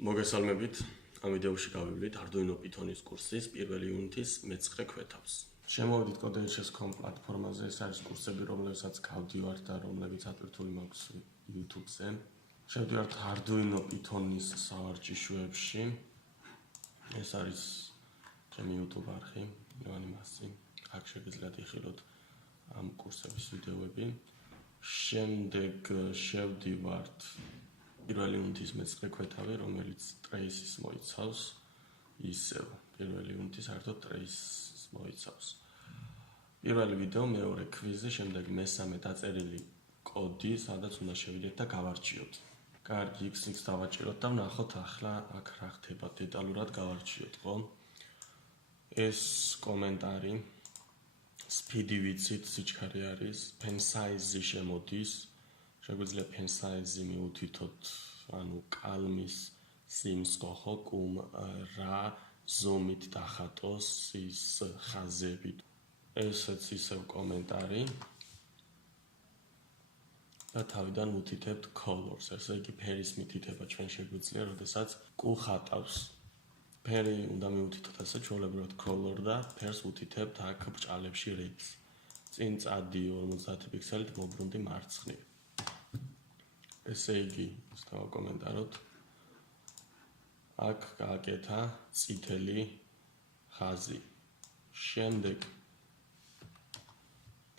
მოგესალმებით. ამ ვიდეოში გავივლით Arduino Python-ის კურსის პირველი უნიტის მე-9 ქვეთავს. შემოვედით Codehs.com პლატფორმაზე, ეს არის კურსები, რომლებსაც გავდივართ და რომლებიც ატვირთული მაქვს YouTube-ზე. შევდივართ Arduino Python-ის სავარჯიშოებში. ეს არის ჩემი YouTube არხი, ლევანი მასი. აქ შეგიძლიათ იხილოთ ამ კურსების ვიდეოები. შემდეგ შევდივართ პირველი უნიტის მე-9 ქვეთავი, რომელიც trace-ის მოიცავს, ისევ პირველი უნიტი საერთოდ trace-ის მოიცავს. პირველი ვიდეო, მეორე კვიზი, შემდეგ მესამე დაწერილი კოდი, სადაც უნდა შევიდეთ და გავარჩიოთ. კარგი, X-ს დავაჭიროთ და ვნახოთ ახლა აქ რა ხდება, დეტალურად გავარჩიოთ, ხო? ეს კომენტარი speed-ი ვიცით, სიჩქარე არის, pen size-ი შემოდის. შეგვიძლია pen size-ი მივუთითოთ, ანუ კალმის სიმსხო ხო, კუმ რა ზომით დახატოს ის ხაზები. ესეც ისევ კომენტარი. და თავიდან ვუთითებთ colors, ესე იგი ფერის მითითება ჩვენ შეგვიძლია, როდესაც კუ ხატავს. ფერი უნდა მივუთითოთ ასე ჩვეულებრივად color და ფერს ვუთითებთ აქ ბრჭყალებში reds. წინ წადი 50 პიქსელით მობრუნდი მარცხნივ. ესე იგი, ის დავაკომენტაროთ. აქ გააკეთა წითელი ხაზი. შემდეგ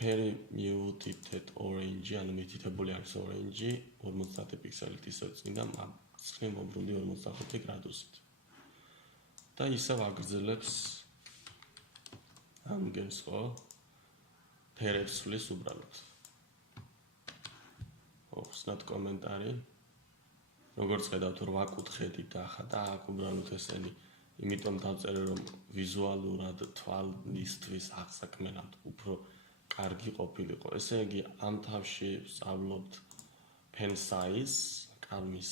ფერი მივუთითეთ orange, ანუ მითითებული არის orange, 50 პიქსელით ისევ წინ და მარცხნივ მობრუნდი 45 გრადუსით. და ისევ აგრძელებს ამ გემს ხო? ფერებს ვლის უბრალოდ. ხსნათ კომენტარი. როგორც ხედავთ 8 კუთხედი დახატა, აქ უბრალოდ ესენი, იმიტომ დავწერე რომ ვიზუალურად თვალისთვის აღსაქმნელად უფრო კარგი ყოფილიყო. ესე იგი, ამ თავში ვსწავლობთ pen size, კალმის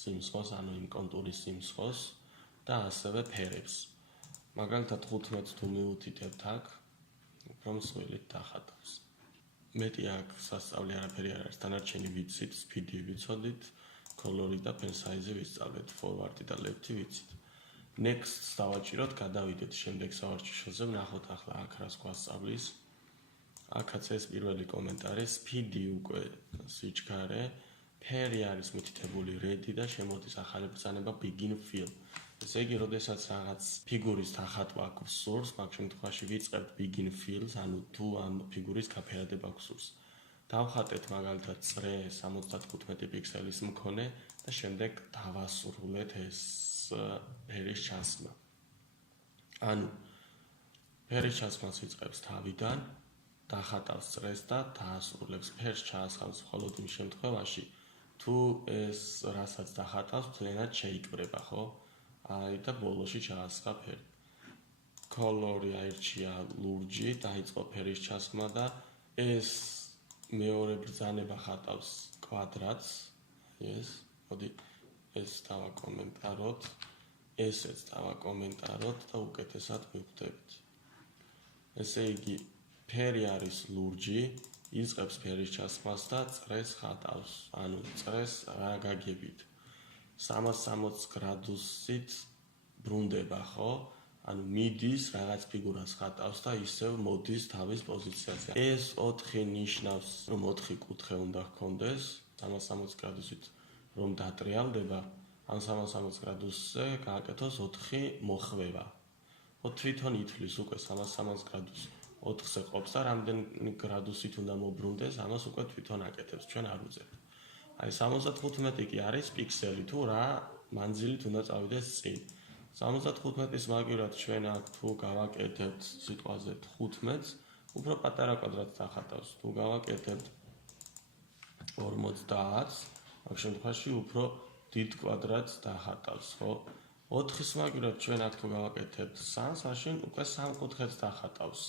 სიმსხოს, ანუ იმ კონტურის სიმსხოს და ასევე ფერებს. მაგალითად 15 თუ მივუთითებთ აქ, უფრო მსხვილით დახატავს. მეტი აქ სასწავლი არაფერი არ არის, დანარჩენი ვიცით, speed-ი ვიცოდით, color-ი და pen size-ი ვისწავლეთ, forward-ი და left-ი ვიცით. Next-ს დავაჭიროთ, გადავიდეთ შემდეგ სავარჯიშოზე, ვნახოთ ახლა აქ რას გვასწავლის. აქაც ეს პირველი კომენტარი, speed-ი უკვე სიჩქარე, ფერი არის მითითებული red-ი და შემოდის ახალი ბრძანება begin fill. ესე იგი, როდესაც რაღაც ფიგურის დახატვა გვსურს, მაგ შემთხვევაში ვიწყებთ begin fills, ანუ თუ ამ ფიგურის გაფერადება გვსურს. დავხატეთ მაგალითად წრე 75 პიქსელის მქონე და შემდეგ დავასრულეთ ეს ფერის ჩასმა. ანუ ფერის ჩასმას იწყებს თავიდან, დახატავს წრეს და დაასრულებს ფერს ჩაასხავს მხოლოდ იმ შემთხვევაში, თუ ეს რასაც დახატავს, მთლიანად შეიკვრება, ხო? აი და ბოლოში ჩაასხა ფერი. color-ი აირჩია ლურჯი, დაიწყო ფერის ჩასხმა და ეს მეორე ბრძანება ხატავს კვადრატს. ეს, მოდი ეს დავაკომენტაროთ, ესეც დავაკომენტაროთ და უკეთესად მივხვდებით. ესე იგი, ფერი არის ლურჯი, იწყებს ფერის ჩასხმას და წრეს ხატავს, ანუ წრეს რა გაგებით. 360 გრადუსით ბრუნდება, ხო? ანუ მიდის რაღაც ფიგურას ხატავს და ისევ მოდის თავის პოზიციაზე. ეს 4 ნიშნავს, რომ 4 კუთხე უნდა ჰქონდეს, 360 გრადუსით რომ დატრიალდება, ან 360 გრადუსზე გააკეთოს 4 მოხვევა. თვითონ ითვლის უკვე 360 გრადუსს 4-ზე ყოფს და რამდენი გრადუსით უნდა მობრუნდეს, ამას უკვე თვითონ აკეთებს, ჩვენ არ უძებთ. აი 75 კი არის პიქსელი, თუ რა მანძილით უნდა წავიდეს წინ. 75-ის მაგივრად ჩვენ აქ თუ გავაკეთებთ სიტყვაზე 15-ს, უფრო პატარა კვადრატს დახატავს. თუ გავაკეთებთ 50-ს, მაგ შემთხვევაში უფრო დიდ კვადრატს დახატავს, ხო? 4-ის მაგივრად ჩვენ აქ თუ გავაკეთებთ 3-ს, მაშინ უკვე 3 კუთხედს დახატავს.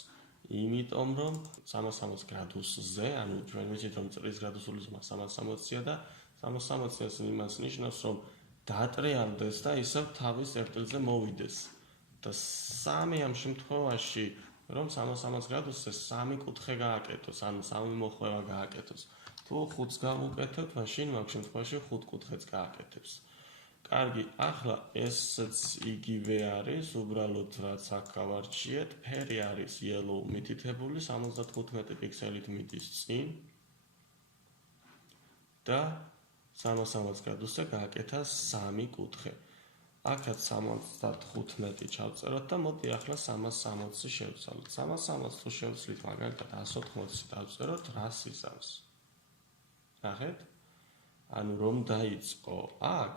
იმიტომ რომ 360 გრადუსზე, ანუ ჩვენ ვიცით რომ წრის გრადუსული ზომა 360-ია და 360-ს იმას ნიშნავს, რომ დატრიალდეს და ისევ თავის წერტილზე მოვიდეს. და 3 ამ შემთხვევაში, რომ 360 გრადუსზე 3 კუთხე გააკეთოს, ანუ 3 მოხვევა გააკეთოს. თუ 5-ს გავუკეთებთ, მაშინ მაგ შემთხვევაში 5 კუთხედს გააკეთებს. კარგი, ახლა ესეც იგივე არის, უბრალოდ რაც აქ გავარჩიეთ, ფერი არის yellow მითითებული 75 პიქსელით მიდის წინ და 360 გრადუსზე გააკეთა 3 კუთხე. აქაც 75 ჩავწეროთ და მოდი ახლა 360 შევცვალოთ. 360 თუ შევცვლით მაგალითად 180 დავწეროთ, რას იზამს? ნახეთ? ანუ რომ დაიწყო აქ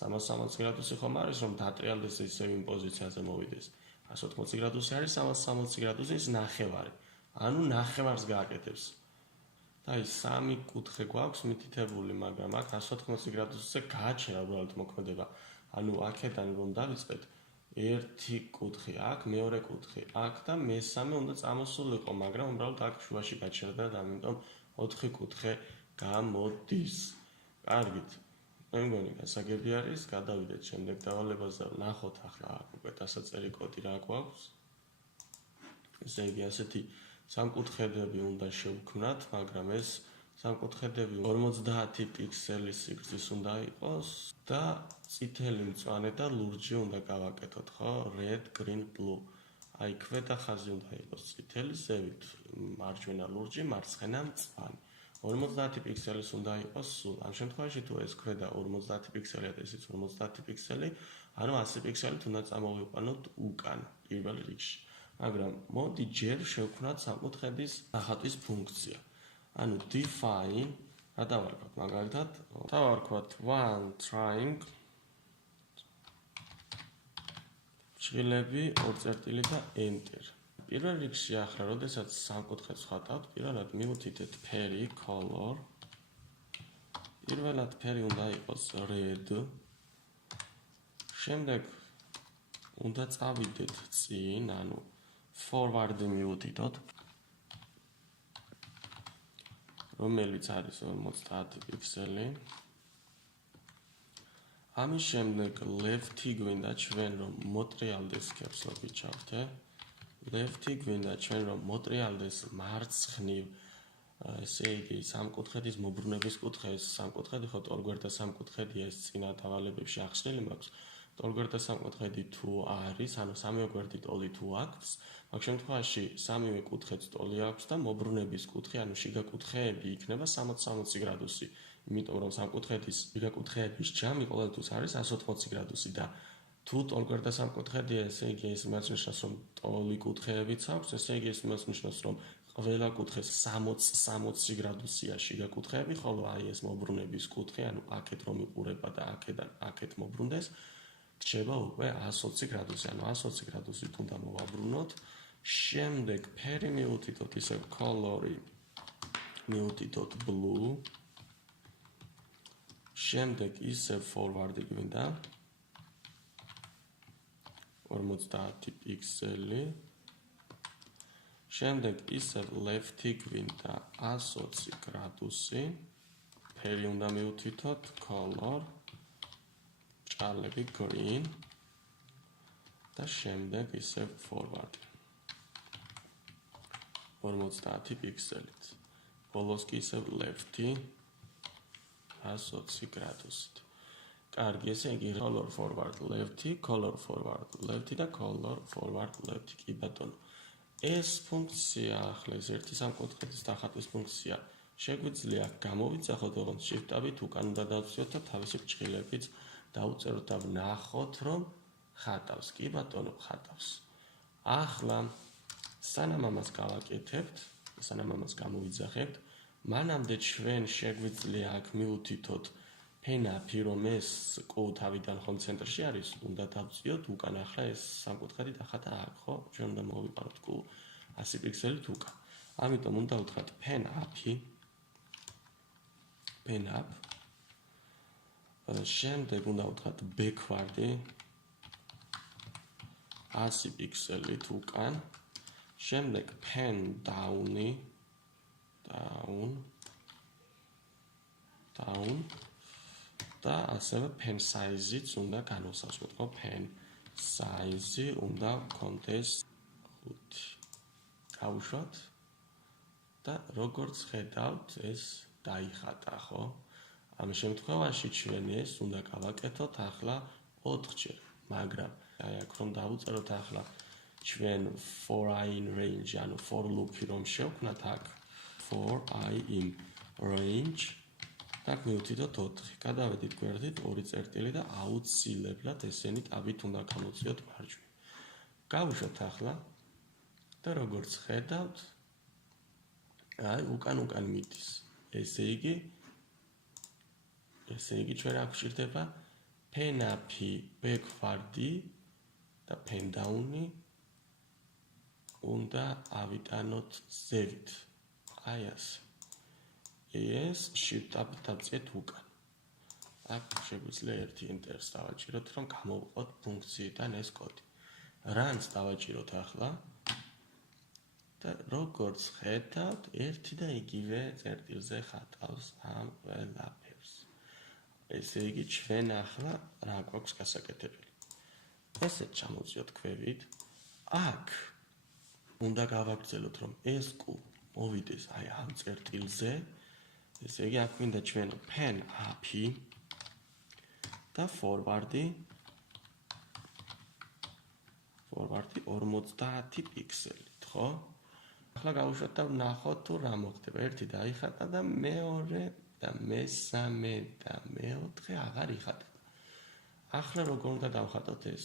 360 გრადუსი ხომ არის, რომ დატრიალდეს ისევ იმ პოზიციაზე მოვიდეს. 180 გრადუსი არის 360 გრადუსის ნახევარი. ანუ ნახევარს გააკეთებს. და ის 3 კუთხე გვაქვს მითითებული, მაგრამ აქ 180 გრადუსზე გააჩერა უბრალოდ მოქმედება. ანუ აქედან რომ დავიწყეთ, ერთი კუთხე აქ, მეორე კუთხე აქ და მესამე უნდა წამოსულიყო, მაგრამ უბრალოდ აქ შუაში გაჩერდა და ამიტომ 4 კუთხე გამოდის. კარგით. მე მგონი გასაგები არის, გადავიდეთ შემდეგ დავალებას და ვნახოთ ახლა აქ უკვე დასაწერი კოდი რა გვაქვს. ესე იგი ასეთი სამკუთხედები უნდა შევქმნათ, მაგრამ ეს სამკუთხედები 50 პიქსელის სიგრძის უნდა იყოს და წითელი, მწვანე და ლურჯი უნდა გავაკეთოთ, ხო? Red, green, blue. აი ქვედა ხაზი უნდა იყოს წითელი, ზევით მარჯვენა ლურჯი, მარცხენა მწვანე. 50 პიქსელის უნდა იყოს სულ. ამ შემთხვევაში თუ ეს ქვედა 50 პიქსელია და ესეც 50 პიქსელი, ანუ 100 პიქსელით უნდა წამოვიყვანოთ უკან პირველ რიგში. მაგრამ მოდი ჯერ შევქმნათ სამკუთხედის დახატვის ფუნქცია. ანუ define, რა დავარქვათ მაგალითად? დავარქვათ one triangle ჭრილები 2 წერტილი და enter. პირველ რიგში ახლა, როდესაც სამკუთხედს ვხატავთ, პირველად მივუთითეთ ფერი, color. პირველად ფერი უნდა იყოს red. შემდეგ უნდა წავიდეთ წინ, ანუ forward-ი მივუთითოთ, რომელიც არის 50 პიქსელი. ამის შემდეგ left-ი გვინდა ჩვენ რომ მოტრიალდეს caps-lock-ით ჩავთე. left-ი გვინდა ჩვენ რომ მოტრიალდეს მარცხნივ, ესე იგი სამკუთხედის მობრუნების კუთხე, ეს სამკუთხედი ხო ტოლგვერდა სამკუთხედია, ეს წინა დავალებებში ახსნილი მაქვს. ტოლგვერდა სამკუთხედი თუ არის, ანუ სამივე გვერდი ტოლი თუ აქვს, მაგ შემთხვევაში სამივე კუთხეც ტოლი აქვს და მობრუნების კუთხე, ანუ შიგა კუთხეები იქნება 60 გრადუსი. იმიტომ რომ სამკუთხედის შიგა კუთხეების ჯამი ყოველთვის არის 180 გრადუსი და თუ ტოლგვერდა სამკუთხედია, ესე იგი ეს იმას ნიშნავს, რომ ტოლი კუთხეებიც აქვს, ესე იგი ეს იმას ნიშნავს, რომ ყველა კუთხეს 60 გრადუსია შიგა კუთხეები, ხოლო აი ეს მობრუნების კუთხე, ანუ აქეთ რომ იყურება და აქედან აქეთ მობრუნდეს, რჩება უკვე 120 გრადუსი, ანუ 120 გრადუსით უნდა მოვაბრუნოთ. შემდეგ ფერი მივუთითოთ ისე color-ი მივუთითოთ blue. შემდეგ ისე forward-ი გვინდა 50 პიქსელი. შემდეგ ისე left-ი გვინდა 120 გრადუსი. ფერი უნდა მივუთითოთ color ჭალები green და შემდეგ ისე forward 50 პიქსელით. ბოლოს კი ისე left-ი 120 გრადუსით. კარგი, ესე იგი color forward left-ი, color forward left-ი და color forward left-ი. კი ბატონო. ეს ფუნქცია ახლა ეს ერთი სამკუთხედის დახატვის ფუნქცია. შეგვიძლია გამოვიძახოთ, ოღონდ shift-ით უკან უნდა დავცვიოთ და თავისი ჭრილებიც დავწეროთ და ვნახოთ, რომ ხატავს. კი ბატონო, ხატავს. ახლა სანამ ამას გავაკეთებთ, სანამ ამას გამოვიძახებთ, მანამდე ჩვენ შეგვიძლია აქ მივუთითოთ ფენაფი, რომ ეს კუ თავიდან ხომ ცენტრში არის, უნდა დავწიოთ უკან. ახლა ეს სამკუთხედი დახატა აქ, ხო? ჩვენ უნდა მოვიყვანოთ კუ 100 პიქსელით უკან. ამიტომ უნდა ვთქვათ ფენაფი, ფენაფ. შემდეგ უნდა ვთქვათ backward-ი 100 პიქსელით უკან. შემდეგ pen down-ი down და ასევე pen size-იც უნდა განვასაზღვროთ, ხო? pen size-ი უნდა გქონდეს 5. გავუშვათ და როგორც ხედავთ, ეს დაიხატა, ხო? ამ შემთხვევაში ჩვენ ეს უნდა გავაკეთოთ ახლა 4-ჯერ, მაგრამ აი აქ რომ დავუწეროთ ახლა ჩვენ for I in range, ანუ for loop-ი რომ შევქმნათ აქ for I in range და მივთითოთ 4. გადავედით გვერდით 2 წერტილი და აუცილებლად ესენი ტაბით უნდა გამოვიოთ მარჯვნივ. გავუშვათ ახლა და როგორც ხედავთ, აი უკან მიდის. ესე იგი ჩვენ აქ გვჭირდება pen up-ი, backward-ი და pen down-ი უნდა ავიტანოთ ზევით. აი ასე. ეს shift-აბით დავწიეთ უკან. აქ შეგვიძლია ერთი enter-ს დავაჭიროთ, რომ გამოვყოთ ფუნქციიდან ეს კოდი. runs დავაჭიროთ ახლა და როგორც ხედავთ, ერთი და იგივე წერტილზე ხატავს ამ ყველაფერს. ესე იგი ჩვენ ახლა რა გვაქვს გასაკეთებელი. ესეც ჩამოვწიოთ ქვევით. აქ უნდა გავაგრძელოთ, რომ ეს კუ მოვიდეს აი ამ წერტილზე. ესე იგი აქ მინდა ჩვენ pen up-ი და forward-ი 50 პიქსელით, ხო? ახლა გავუშვათ და ვნახოთ თუ რა მოხდება. ერთი დაიხატა და მეორე და მესამე და მეოთხე აღარ იხატება. ახლა როგორ უნდა დავხატოთ ეს?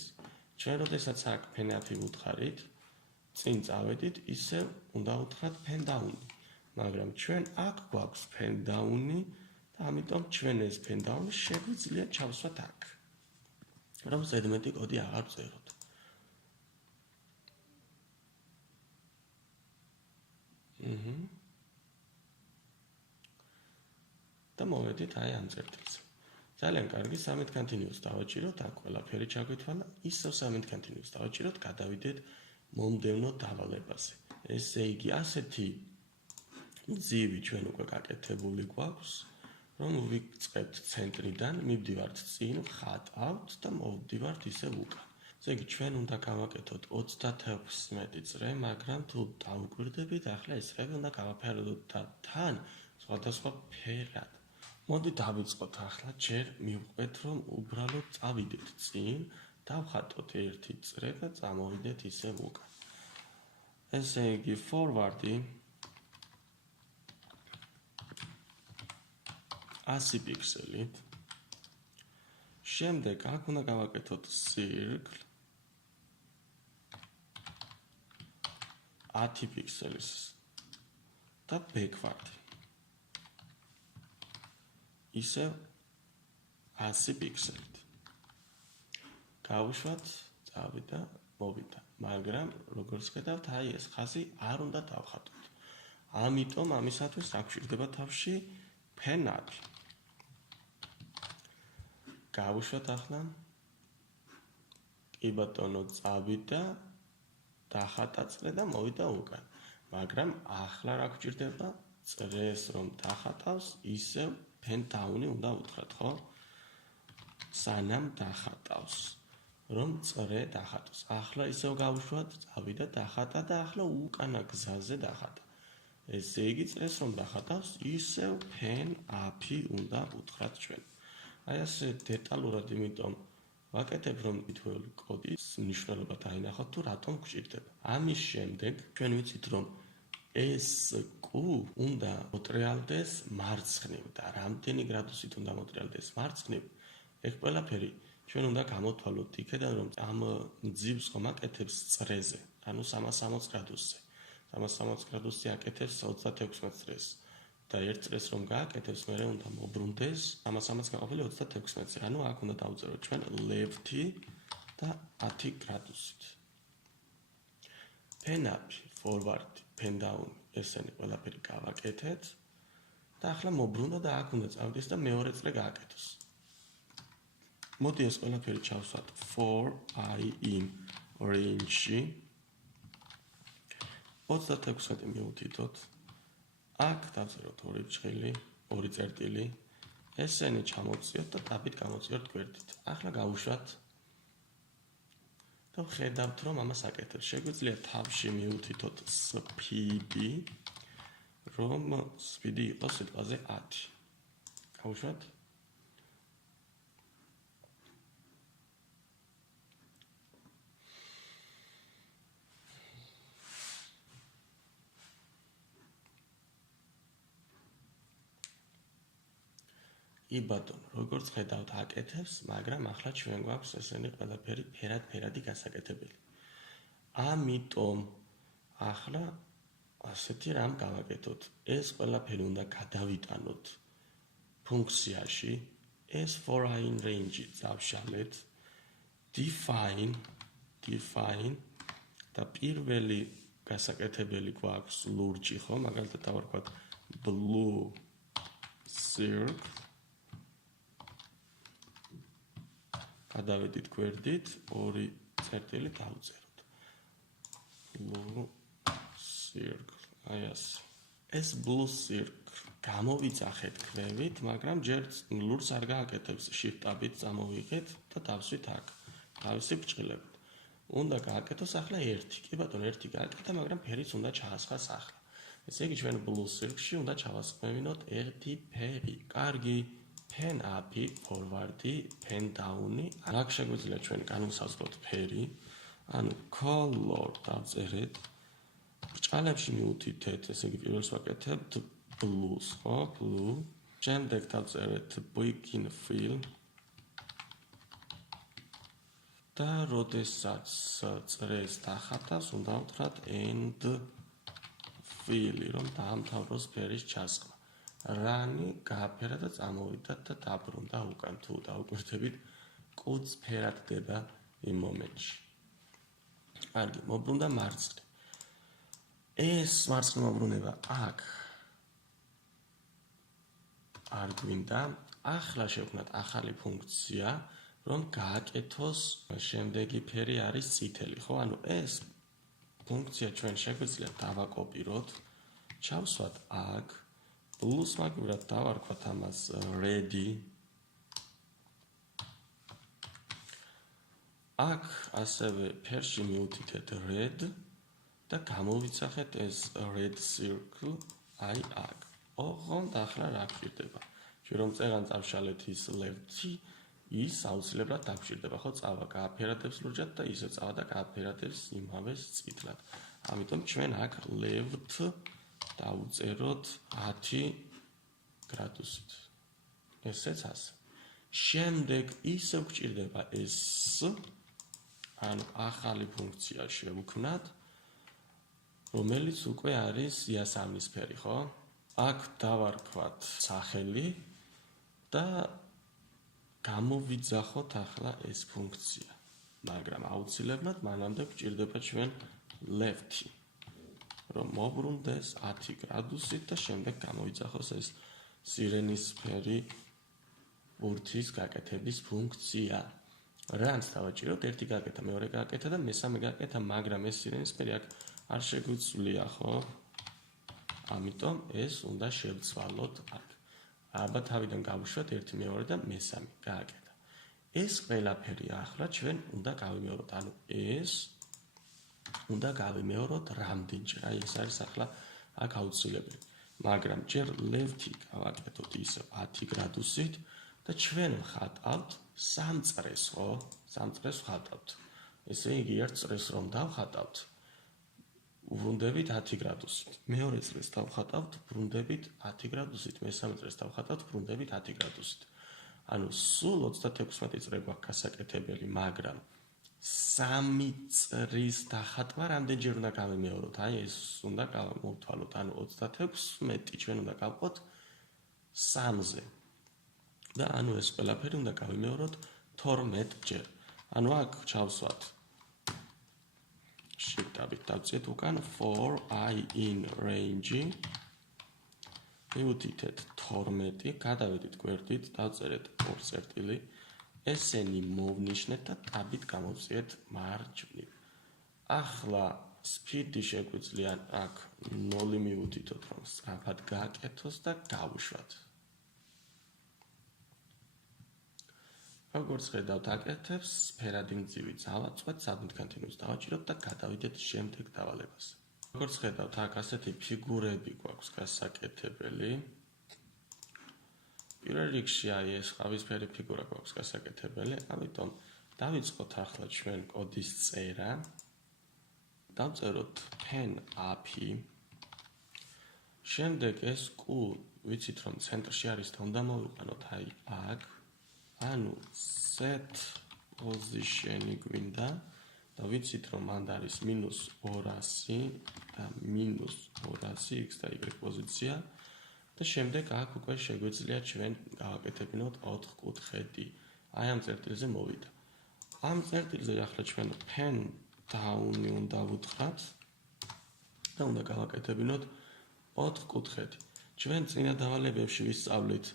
ჩვენ როდესაც აქ pen up-ი ვუთხარით, წინ წავედით, ისევ უნდა ვუთხრათ pen down-ი. მაგრამ ჩვენ აქ გვაქვს pen down-ი და ამიტომ ჩვენ ეს pen down-ი შეგვიძლია ჩავსვათ აქ. რომ ზედმეტი კოდი აღარ ვწეროთ. და მოვედით აი ამ წერტილზე. ძალიან კარგი, 13 continuous დავაჭიროთ, აქ ყველაფერი ჩაგვეთვალა, ისევ 13 continuous დავაჭიროთ, გადავიდეთ მომდევნო დავალებაზე. ესე იგი ასეთი ძივი ჩვენ უკვე გაკეთებული გვაქვს, რომ ვიწყებთ ცენტრიდან, მივდივართ წინ, ვხატავთ და მოვდივართ ისევ უკან. ესე იგი ჩვენ უნდა გავაკეთოთ 36 წრე, მაგრამ თუ დავუკვირდებით, ახლა ეს წრე უნდა გავაფერდოთ და თან სხვადასხვა ფერად. მოდი დავიწყოთ ახლა, ჯერ მივყვეთ, რომ უბრალოდ წავიდეთ წინ, დავხატოთ ერთი წრე და წამოვიდეთ ისევ უკან. ესე იგი forward-ი 100 პიქსელით. შემდეგ აქ უნდა გავაკეთოთ circle 10 პიქსელის და backward ისევ 100 პიქსელით. გავუშვათ, წავიდა, მოვიდა. მაგრამ როგორც ხედავთ, აი ეს ხაზი არ უნდა დავხატოთ. ამიტომ ამისათვის რა გვჭირდება თავში pen up-ი. გავუშვათ ახლა. კი ბატონო, წავიდა, დახატა წრე და მოვიდა უკან. მაგრამ ახლა რა გვჭირდება? წრეს რომ დახატავს, ისევ pen down-ი უნდა უთხრათ, ხო? სანამ დახატავს, რომ წრე დახატოს. ახლა ისევ გავუშვათ, წავიდა, დახატა და ახლა უკანა გზაზე დახატა. ესე იგი წრეს რომ დახატავს, ისევ pen up-ი უნდა უთხრათ ჩვენ. აი ასე დეტალურად, იმიტომ ვაკეთებ, რომ თითოეული კოდის მნიშვნელობა დაინახოთ თუ რატომ გვჭირდება. ამის შემდეგ ჩვენ ვიცით, რომ ეს კუ უნდა მოტრიალდეს მარცხნივ და რამდენი გრადუსით უნდა მოტრიალდეს მარცხნივ, ეგ ყველაფერი ჩვენ უნდა გამოვთვალოთ იქედან, რომ ამ ძივს ხომ აკეთებს წრეზე, ანუ 360 გრადუსზე. 360 გრადუსზე აკეთებს 36 წრეს. და ერთ წრეს რომ გააკეთებს, მერე უნდა მობრუნდეს 360 გაყოფილი 36-ზე. ანუ აქ უნდა დავწეროთ ჩვენ left-ი და 10 გრადუსით. pen up, forward, pen down, ესენი ყველაფერი გავაკეთეთ და ახლა მობრუნდა და აქ უნდა წავიდეს და მეორე წრე გააკეთოს. მოდი ეს ყველაფერი ჩავსვათ for I in range-ში. 36 მივუთითოთ. აქ დავწეროთ 2 ჭრილი, 2 წერტილი. ესენი ჩამოვწიოთ და ტაბით გამოვწიოთ გვერდით. ახლა გავუშვათ და ხედავთ, რომ ამას აკეთებს. შეგვიძლია თავში მივუთითოთ speed-ი, რომ speed-ი იყოს სიტყვაზე 10. გავუშვათ კი ბატონო, როგორც ხედავთ აკეთებს, მაგრამ ახლა ჩვენ გვაქვს ესენი ყველაფერი ფერად-ფერადი გასაკეთებელი. ამიტომ ახლა ასეთი რამ გავაკეთოთ. ეს ყველაფერი უნდა გადავიტანოთ ფუნქციაში, ეს foreign range წავშალეთ, define და პირველი გასაკეთებელი გვაქვს ლურჯი, ხო? მაგალითად დავარქვათ blue circle. გადავედით გვერდით, 2 წერტილი დავწეროთ. blue circle. აი ასე. ეს blue circle გამოვიძახეთ ქვევით, მაგრამ ჯერ ლურს არ გააკეთებს, shift-აბით წამოვიღეთ და დავსვით აქ. თავისი ბრჭყილებით. უნდა გააკეთოს ახლა 1. კი ბატონო, 1 გააკეთა, მაგრამ ფერიც უნდა ჩაასხას ახლა. ესე იგი ჩვენ blue circle-ში უნდა ჩავასხმევინოთ 1 ფერი. კარგი. pen up-ი, forward-ი, pen down-ი. აქ შეგვიძლია ჩვენ განვსაზღვროთ ფერი. ანუ color დავწერეთ. ბრჭყალებში მივუთითეთ, ესე იგი პირველს ვაკეთებთ blue-ს, ხო? blue. შემდეგ დავწერეთ begin fill. და როდესაც წრეს დახატავს, უნდა ვთხრათ end fill, რომ დაამთავროს ფერის ჩასხმა. რანი გააფერა და წამოვიდა და დაბრუნდა უკან. თუ დაუკვირდებით, კუდს ფერადდება იმ მომენტში. კარგი, მოbrunდა მარცხნივ. ეს მარცხნივ მოbrunება აქ არ გვინდა. ახლა შევქმნათ ახალი ფუნქცია, რომ გააკეთოს შემდეგი ფერი არის წითელი, ხო? ანუ ეს ფუნქცია ჩვენ შეგვიძლია დავაკოპიროთ, ჩავსვათ აქ, blue-ს მაგივრად დავარქვათ ამას ready. აქ ასევე ფერში მივუთითეთ red და გამოვიცახეთ ეს red circle აი აქ. ოღონდ ახლა რა გვჭირდება? ჩვენ რომ წეღან წავშალეთ ის left-ი, ის აუცილებლად დაგჭირდება, ხო? წავა გააფერადებს ლურჯად და ისე წავა და გააფერადებს იმავეს წითლად. ამიტომ ჩვენ აქ left დავუწეროთ 10 გრადუსით. ესეც ასე. შემდეგ ისე გვჭირდება ეს, ანუ ახალი ფუნქცია შევქმნათ, რომელიც უკვე არის იასამნისფერი, ხო? აქ დავარქვათ სახელი და გამოვიძახოთ ახლა ეს ფუნქცია. მაგრამ აუცილებლად მანამდე გვჭირდება ჩვენ left-ი, რომ მოbrunდეს 10 გრადუსით და შემდეგ გამოვიძახოს ეს სირენისფერი ბურთის გაკეთების ფუნქცია. რანც დავაჭიროთ, 1 გააკეთა, 2 გააკეთა და მესამე გააკეთა, მაგრამ ეს სირენისფერი აქ არ შეგვიძლია, ხო? ამიტომ ეს უნდა შევცვალოთ აქ. აბა თავიდან გავუშვათ 1, 2 და მესამე გააკეთა. ეს ყველაფერი ახლა ჩვენ უნდა გავიმეოროთ, ანუ ეს უნდა გავიმეოროთ რამდენჯერ. აი ეს არის ახლა აქ აუცილებელი. მაგრამ ჯერ left-ი გავაკეთოთ ისე 10 გრადუსით და ჩვენ ვხატავთ 3 წრეს, ხო? 3 წრეს ვხატავთ. ესე იგი, ერთ წრეს რომ დავხატავთ, ვბრუნდებით 10 გრადუსით. მეორე წრეს დავხატავთ, ვბრუნდებით 10 გრადუსით. მესამე წრეს დავხატავთ, ვბრუნდებით 10 გრადუსით. ანუ სულ 36 წრე გვაქვს გასაკეთებელი, მაგრამ 3 წრის დახატვა რამდენჯერ უნდა გავიმეოროთ? აი ეს უნდა გავმოვთვალოთ. ანუ 36 ჩვენ უნდა გავყოთ 3-ზე. და ანუ ეს ყველაფერი უნდა გავიმეოროთ 12 ჯერ. ანუ აქ ჩავსვათ shift-აბით დავწიეთ უკან for I in range. მივუთითეთ 12, გადავედით გვერდით, დავწერეთ 2 წერტილი. ესენი მოვნიშნეთ და ტაბით გამოვწიეთ მარჯვნივ. ახლა speed-ი შეგვიძლია აქ 0 მივუთითოთ, რომ სწრაფად გააკეთოს და გავუშვათ. როგორც ხედავთ, აკეთებს ფერადი მძივი ძალაწყვეტ submit continuous დავაჭიროთ და გადავიდეთ შემდეგ დავალებაზე. როგორც ხედავთ, აქ ასეთი ფიგურები გვაქვს გასაკეთებელი. პირველ რიგში აი ეს ყავისფერი ფიგურა გვაქვს გასაკეთებელი, ამიტომ დავიწყოთ ახლა ჩვენ კოდის წერა. დავწეროთ pen up-ი. შემდეგ ეს ვიცით რომ ცენტრში არის და უნდა მოვიყვანოთ აი აქ. ანუ set position-ი გვინდა და ვიცით რომ მანდ არის -200 და -200 x და y პოზიცია და შემდეგ აქ უკვე შეგვიძლია ჩვენ გავაკეთებინოთ 4 კუთხედი. აი ამ წერტილზე მოვიდა. ამ წერტილზე ახლა ჩვენ pen down-ი უნდა ვუთხრათ და უნდა გავაკეთებინოთ 4 კუთხედი. ჩვენ წინა დავალებებში ვისწავლით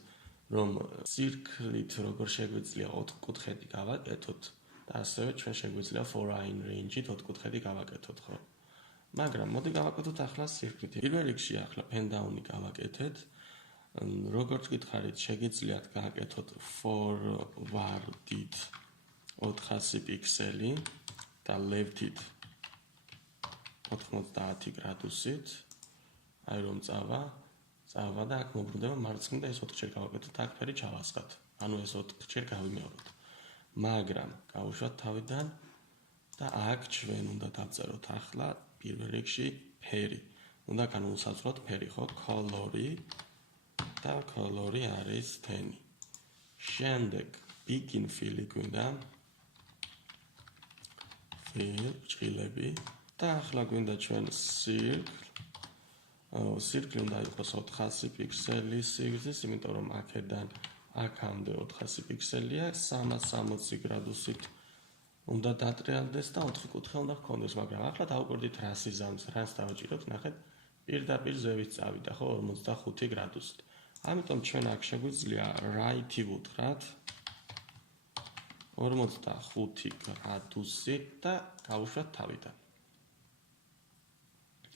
რომ circle-ით როგორ შეგვიძლია 4 კუთხედი გავაკეთოთ და ასევე ჩვენ შეგვიძლია for in range-ით 4 კუთხედი გავაკეთოთ, ხო? მაგრამ მოდი გავაკეთოთ ახლა circle-ით. პირველ რიგში ახლა pen down-ი გავაკეთეთ. როგორც გითხარით, შეგიძლიათ გააკეთოთ forward-ით 400 პიქსელი და left-ით 90 გრადუსით. აი რომ წავა და აქ მოგვდება მარცხნიდან ეს 4 ჯერ გავაკეთოთ, აქ ფერი ჩავასხათ. ანუ ეს 4 ჯერ გავიმეოროთ. მაგრამ გავუშვათ თავიდან და აქ ჩვენ უნდა დავწეროთ ახლა პირველ რიგში ფერი. უნდა განვუსაზღვროთ ფერი, ხო? color-ი და color-ი არის 10. შემდეგ begin fill-ი გვინდა. fill ჭრილები და ახლა გვინდა ჩვენ circle უნდა იყოს 400 პიქსელი სიგრძის, იმიტომ რომ აქედან აქამდე 400 პიქსელია, 360 გრადუსით უნდა დატრიალდეს და 4 კუთხე უნდა ჰქონდეს, მაგრამ ახლა დავუკვირდით რა სიზამს, რას დავაჭიროთ, ნახეთ, პირდაპირ ზევით წავიდა, ხო, 45 გრადუსით. ამიტომ ჩვენ აქ შეგვიძლია right-ი ვუთხრათ 45 გრადუსით და გავუშვათ თავიდან.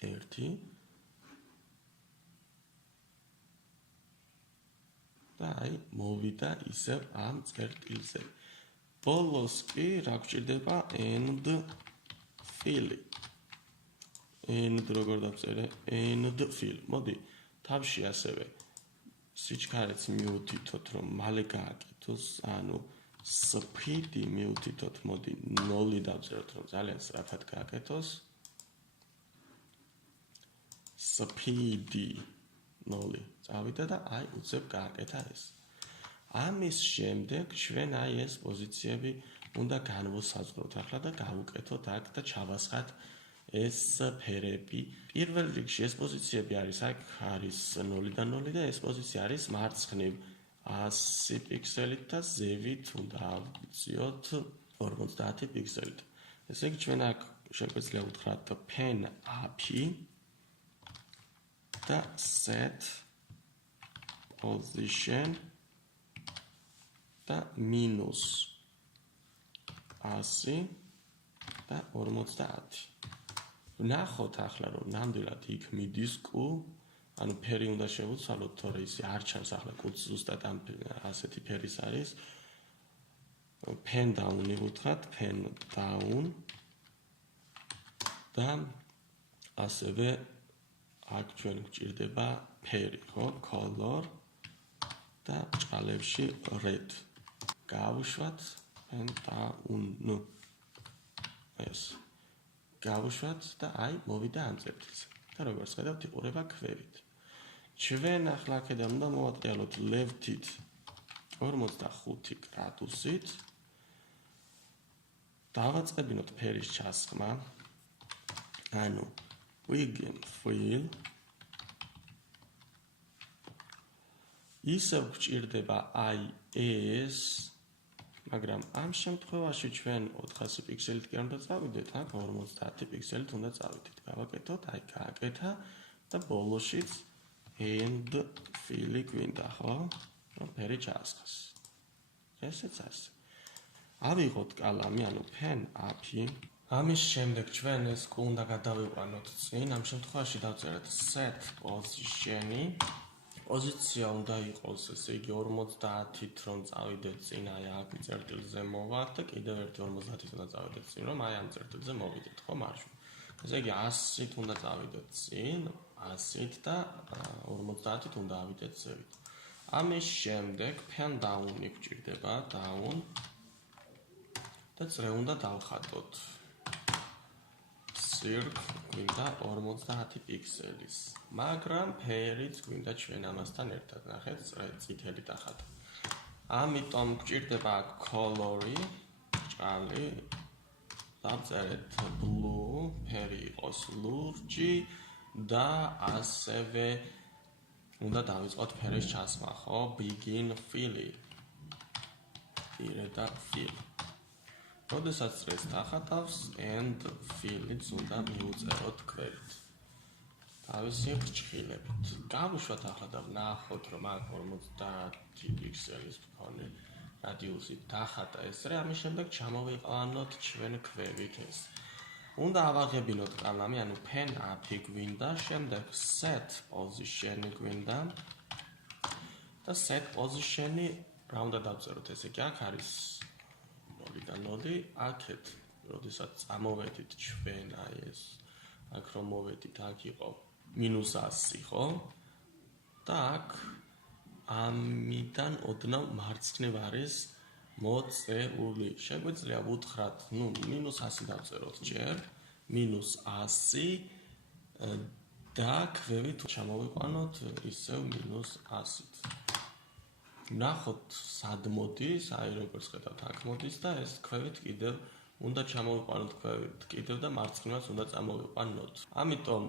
1 და აი მოვიდა ისევ ამ წერტილზე. ბოლოს კი რა გვჭირდება end fill-ი. end როგორ დავწერე? end fill. მოდი თავში ასევე სიჩქარეც მივუთითოთ რომ მალე გააკეთოს, ანუ speed-ი მივუთითოთ, მოდი 0 დავწეროთ რომ ძალიან სწრაფად გააკეთოს. speed-ი 0 წავიდა და აი უცებ გააკეთა ეს. ამის შემდეგ ჩვენ აი ეს პოზიციები უნდა განვუსაზღვროთ ახლა და გავუკეთოთ აქ და ჩავასხათ ეს ფერები. პირველ რიგში ეს პოზიციები არის აქ არის 0-დან 0 და ეს პოზიცია არის მარცხნივ 100 პიქსელით და ზევით უნდა ავწიოთ 50 პიქსელით. ესე იგი ჩვენ აქ შეგვიძლია ვუთხრათ pen up-ი და set position და -100 და 50. ვნახოთ ახლა რომ ნამდვილად იქ მიდის კუ, ანუ ფერი უნდა შევუცვალოთ, თორე ისი არ ჩანს ახლა კუც ზუსტად ამ ასეთი ფერის არის. pen down-ი ვუთხრათ, pen down და ასევე აქ ჩვენ გვჭირდება ფერი, ხო? color და ჭყალებში red. გავუშვათ pen down. ეს გავუშვათ და აი მოვიდა ამ წერტილზე. და როგორც ხედავთ, იყურება ქვევით. ჩვენ ახლა აქედან უნდა მოვატრიალოთ left-ით 45 გრადუსით. დავაწყებინოთ ფერის ჩასხმა. ანუ begin fill. ისევ გვჭირდება აი ეს, მაგრამ ამ შემთხვევაში ჩვენ 400 პიქსელით კი არ უნდა წავიდეთ, აქ 50 პიქსელით უნდა წავიდეთ. გავაკეთოთ, აი გააკეთა და ბოლოშიც end fill-ი გვინდა, ხო? რომ ფერი ჩაასხას. ესეც ასე. ავიღოთ კალამი, ანუ pen up-ი. ამის შემდეგ ჩვენ ეს კუ უნდა გადავიყვანოთ წინ, ამ შემთხვევაში დავწერეთ set position-ი. პოზიცია უნდა იყოს, ესე იგი 50-ით რომ წავიდეთ წინ, აი აქ წერტილზე მოვართ და კიდევ ერთი 50-ით უნდა წავიდეთ წინ, რომ აი ამ წერტილზე მოვიდეთ, ხო, მარჯვნივ. ესე იგი 100-ით უნდა წავიდეთ წინ, 100-ით და 50-ით უნდა ავიდეთ ზევით. ამის შემდეგ pen down-ი გვჭირდება, down და წრე უნდა დავხატოთ. C circ გვინდა 50 პიქსელის. მაგრამ ფერიც გვინდა ჩვენ ამასთან ერთად. ნახეთ, წითელი ტახად. ამიტომ გვჭირდება color-ი, ბრჭყალი. დავწერეთ blue, ფერი იყოს ლურჯი და ასევე უნდა დავიწყოთ ფერის ჩასმა, ხო? Begin fill-ი. და fill. როდესაც წრეს დახატავს, end fill-იც უნდა მიუწეროთ ქვევით. თავისი ბრჭყილებით. გავუშვათ ახლა და ვნახოთ, რომ აქ 50 პიქსელის მქონე რადიუსით დახატა ესრე, ამის შემდეგ ჩამოვიყვანოთ ჩვენ ქვევით ეს. უნდა ავაღებინოთ კალამი, ანუ pen up-ი გვინდა, შემდეგ set position-ი გვინდა და set position-ი რა უნდა დავწეროთ, ესე იგი აქ არის 0-დან 0, აქეთ, როდესაც წამოვედით ჩვენ აი ეს, აქ რომ მოვედით, აქ იყო -100, ხო? და აქ ამიდან ოდნავ მარცხნივ არის მოწეული. შეგვიძლია ვუთხრათ, -100 დავწეროთ ჯერ, -100 და ქვევით ჩამოვიყვანოთ ისევ -100-ით. ნახოთ, სად მოდის, აი როგორც ხედავთ, აქ მოდის და ეს ქვევით კიდევ უნდა ჩამოვიყვანოთ ქვევით კიდევ და მარცხნივაც უნდა წამოვიყვანოთ. ამიტომ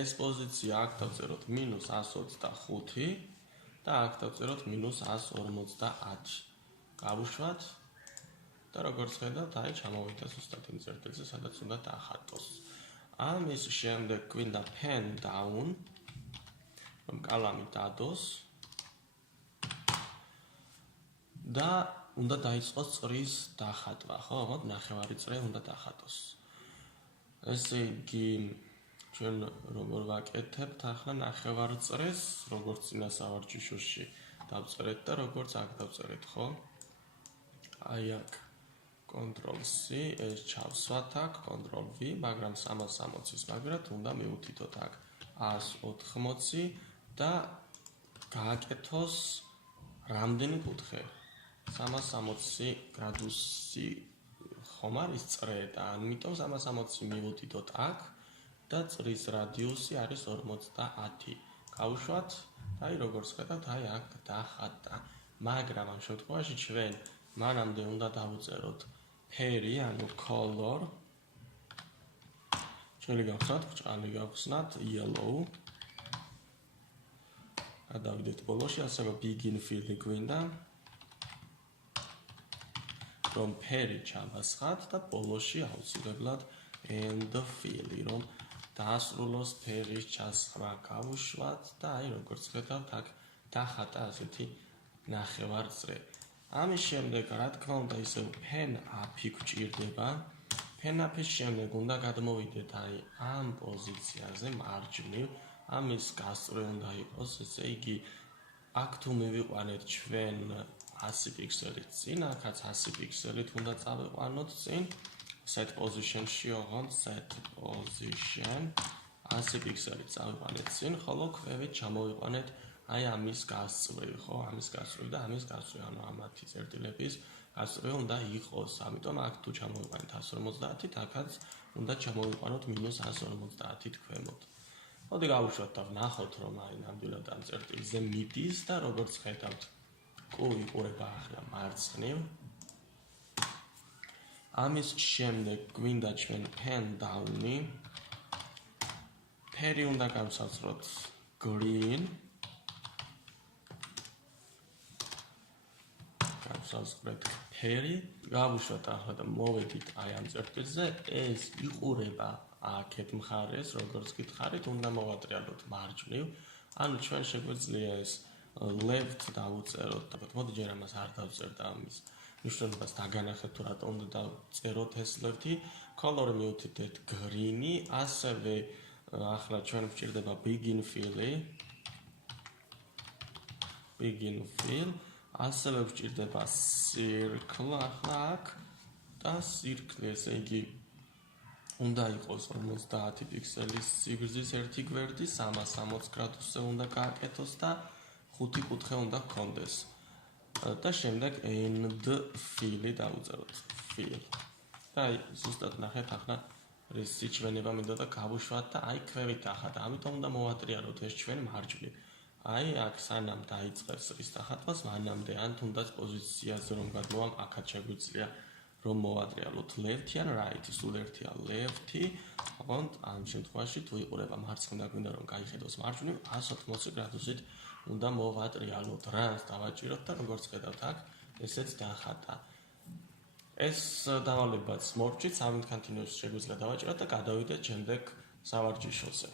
ეს პოზიცია აქ დავწეროთ -125 და აქ დავწეროთ -150. გავუშვათ და როგორც ხედავთ, აი ჩამოვიდა ზუსტად იმ წერტილზე, სადაც უნდა დახატოს. ამის შემდეგ გვინდა pen down, რომ კალამი დადოს და უნდა დაიწყოს წრის დახატვა, ხო? მოდ ნახევარი წრე უნდა დახატოს. ესე იგი ჩვენ როგორ ვაკეთებთ ახლა ნახევარ წრეს, როგორც წინა სავარჯიშოში დავწერეთ და როგორც აქ დავწერეთ, ხო? აი აქ Ctrl+C, ეს ჩავსვათ აქ, Ctrl+V, მაგრამ 360-ის მაგრად უნდა მივუთითოთ აქ 180 და გააკეთოს რამდენი კუთხე? 360 გრადუსი ხომ არის წრე და ამიტომ 360 მივუთითოთ აქ და წრის რადიუსი არის 50. გავუშვათ და აი როგორც ხედავთ, აი აქ დახატა. მაგრამ ამ შემთხვევაში ჩვენ მანამდე უნდა დავუწეროთ ფერი, ანუ color. ჩვენი გავხსნათ, ბრჭყალი გავხსნათ, yellow. გადავიდეთ ბოლოში, ასევე begin fill-ი გვინდა. რომ ფერი ჩავასხათ და ბოლოში აუცილებლად end fill-ი, რომ დაასრულოს ფერის ჩასხმა. გავუშვათ და აი როგორც ხედავთ, აქ დახატა ასეთი ნახევარ წრე. ამის შემდეგ, რა თქმა უნდა, ისევ pen up-ი გვჭირდება. pen up-ის შემდეგ უნდა გადმოვიდეთ აი ამ პოზიციაზე მარჯვნივ. ამის გასწვრივ უნდა იყოს, ესე იგი, აქ თუ მივიყვანეთ ჩვენ 100 პიქსელით წინ, აქაც 100 პიქსელით უნდა წავიყვანოთ წინ. set position-ში ოღონდ set position 100 პიქსელით წავიყვანეთ წინ, ხოლო ქვევით ჩამოვიყვანეთ აი ამის გასწვრივ, ხო? ამის გასწვრივ და ამის გასწვრივ, ანუ ამათი წერტილების გასწვრივ უნდა იყოს. ამიტომ აქ თუ ჩამოვიყვანეთ 150-ით, აქაც უნდა ჩამოვიყვანოთ -150-ით ქვემოთ. მოდი გავუშვათ და ვნახოთ, რომ აი ნამდვილად ამ წერტილზე მიდის და როგორც ხედავთ, ყურება ახლა მარცხნივ. ამის შემდეგ გვინდა ჩვენ pen down-ი. ფერი უნდა გავსაცროთ green. გავსაცრეთ ფერი. გავუშვათ ახლა და მოვედით აი ამ წერტილზე. ეს იყურება აქეთ მხარეს, როგორც გითხარით, უნდა მოვატრიალოთ მარჯვნივ. ანუ ჩვენ შეგვიძლია ეს left დავუწეროთ. მოდი ჯერ ამას არ დავწერთ ამის მნიშვნელობას დაგანახეთ, თუ რატომ უნდა დავწეროთ ეს left-ი. color-ი მივუთითეთ green-ი, ასევე ახლა ჩვენ გვჭირდება begin fill-ი. begin fill, ასევე გვჭირდება circle ახლა აქ და circle, ესე იგი უნდა იყოს 50 პიქსელის სიგრძის ერთი გვერდი, 360 გრადუსზე უნდა გააკეთოს და 5 კუთხე უნდა გქონდეს. და შემდეგ end fill-ი დავუწეროთ. fill. და ზუსტად ნახეთ ახლა რის სიჩვენება მინდოდა გავუშვათ და აი ქვევით ახატა. ამიტომ უნდა მოვატრიალოთ ეს ჩვენი მარჯვნივ. აი აქ სანამ დაიწყებს რის დახატვას, მანამდე ან თუნდაც პოზიციაზე რომ გადმოვამ, აქაც შეგვიძლია რომ მოვატრიალოთ left ან right, სულ ერთია left, ოღონდ ამ შემთხვევაში თუ იყურება მარცხნიდან გვინდა რომ გაიხედოს მარჯვნივ, 180 გრადუსით უნდა მოვატრიალოთ. რას დავაჭიროთ და როგორც ხედავთ აქ, ესეც დახატა. ეს დავალებაც მორჩით, 3 კანტინოს შეგვიძლია დავაჭიროთ და გადავიდეთ შემდეგ სავარჯიშოზე.